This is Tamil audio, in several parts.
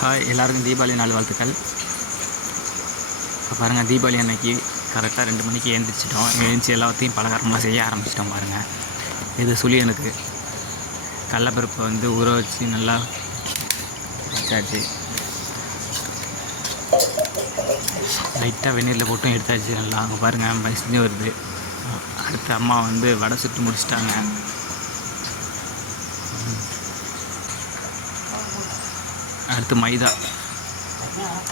ஹாய், எல்லாருக்கும் தீபாவளி நாள் வாழ்த்துக்கள். இப்போ பாருங்கள், தீபாவளி அன்னைக்கு கரெக்டாக 2 மணிக்கு எழுந்திரிச்சிட்டோம். எழுந்திரிச்சி எல்லாத்தையும் பலகாரம்லாம் செய்ய ஆரம்பிச்சிட்டோம். பாருங்கள், இது சுழியனுக்கு கடலப்பருப்பை வந்து ஊற வச்சு நல்லா வச்சாச்சு. லைட்டாக வெந்நீரில் போட்டும் எடுத்தாச்சு. நல்லா அங்கே பாருங்கள், மசிஞ்சு வருது. அடுத்து அம்மா வந்து வடை சுட்டு முடிச்சிட்டாங்க. அடுத்து மைதா.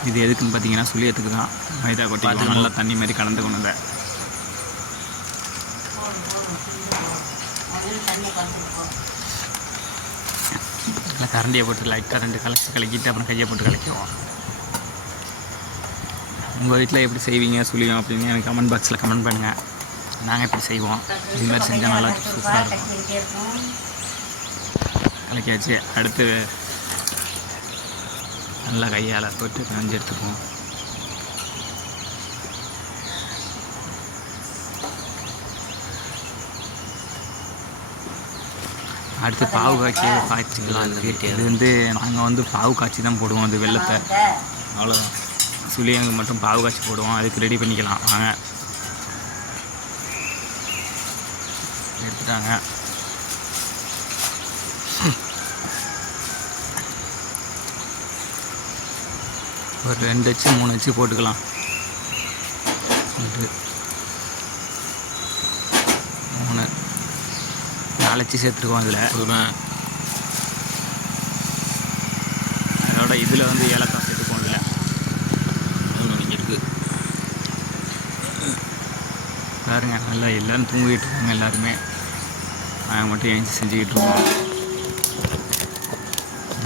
இது எதுக்குன்னு பார்த்தீங்கன்னா சுழியத்துக்கு தான். மைதா கொட்டி நல்லா தண்ணி மாதிரி கலந்து கொண்டு வந்தேன். நல்லா கரண்டியை போட்டு லைட்டாக 2 கலக்கிட்டு அப்புறம் கையை போட்டு கலக்கிடுவோம். உங்கள் வீட்டில் எப்படி செய்வீங்க சுழியம் அப்படின்னு எனக்கு கமெண்ட் பாக்ஸில் கமெண்ட் பண்ணுங்கள். நாங்கள் எப்படி செய்வோம், இதுமாதிரி செஞ்சால் நல்லா சூப்பராக இருக்கும். கலக்கியாச்சு. அடுத்து நல்லா கையால் போட்டு கஞ்சி எடுத்துக்குவோம். அடுத்து பாவு காய்ச்சிக்கலாம். இது வந்து நாங்கள் வந்து பாவு காய்ச்சி தான் போடுவோம். அது வெள்ளத்தை அவ்வளோதான். சுழியனுக்கு மட்டும் பாவு காய்ச்சி போடுவோம். அதுக்கு ரெடி பண்ணிக்கலாம். வாங்க, எடுத்துட்டாங்க. ஒரு 2 அச்சு 3 அச்சு போட்டுக்கலாம். 3 4 அச்சு சேர்த்துருக்கோம். அதில் அதோட இதில் வந்து ஏலக்காய் சேர்த்துக்கோம். இதில் இருக்குது பாருங்க. நல்லா எல்லோரும் தூங்கிட்டு இருக்காங்க. எல்லாருமே நாங்கள் மட்டும் எழுந்து செஞ்சுக்கிட்டு இருக்கோம்.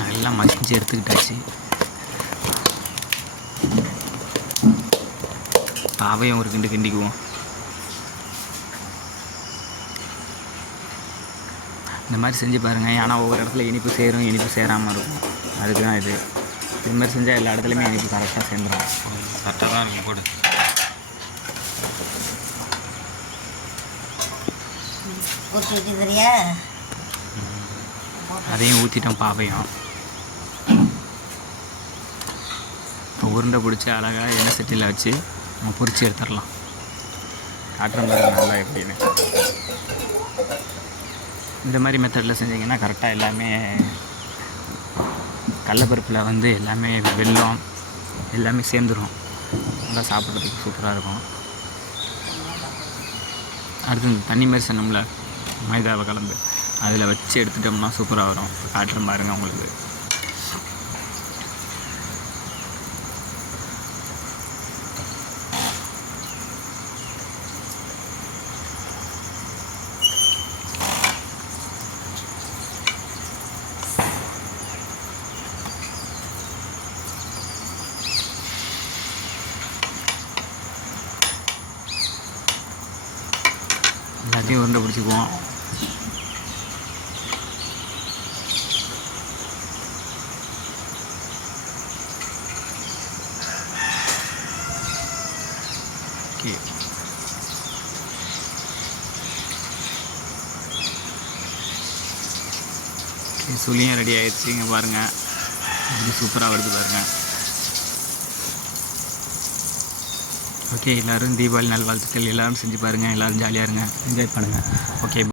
நல்லா மசிஞ்சு எடுத்துக்கிட்டாச்சு. பாவையும் ஒரு கிண்டிக்குவோம். இந்த மாதிரி செஞ்சு பாருங்கள். ஏன்னா ஒவ்வொரு இடத்துல இனிப்பு சேரும், இனிப்பு சேராமல் இருக்கும். அதுக்கு தான் இது மாதிரி செஞ்சால் எல்லா இடத்துலையுமே இனிப்பு கரெக்டாக சேர்ந்துடும். கரெக்டாக தான் இருக்கும். போடு. அதையும் ஊற்றிட்டோம். பாவையும் உருண்டை பிடிச்சி அழகாக எண்ணெய் சட்டியில் வச்சு நம்ம பொரிச்சு எடுத்துடலாம். காட்டுற மாதிரி நல்லா எப்படின்னு இந்த மாதிரி மெத்தடில் செஞ்சிங்கன்னா கரெக்டாக எல்லாமே கடலப்பருப்பில் வந்து எல்லாமே வெல்லம் எல்லாமே சேர்ந்துடும். நல்லா சாப்பிட்றதுக்கு சூப்பராக இருக்கும். அடுத்து இந்த தண்ணி மாதிரி சொன்னோம்ல, மைதாவை கலந்து அதில் வச்சு எடுத்துட்டோம்னா சூப்பராக வரும். காட்டுற பாருங்க உங்களுக்கு. எல்லாத்தையும் உருண்டை பிடிச்சிக்குவோம். ஓகே, சுழியம் ரெடி ஆகிடுச்சு. இங்கே பாருங்கள், இது சூப்பராக வருது பாருங்கள். ஓகே, எல்லோரும் தீபாவளி நல்வாழ்த்துக்கள். எல்லோரும் செஞ்சு பாருங்கள். எல்லோரும் ஜாலியாக இருங்க, என்ஜாய் பண்ணுங்கள். ஓகே.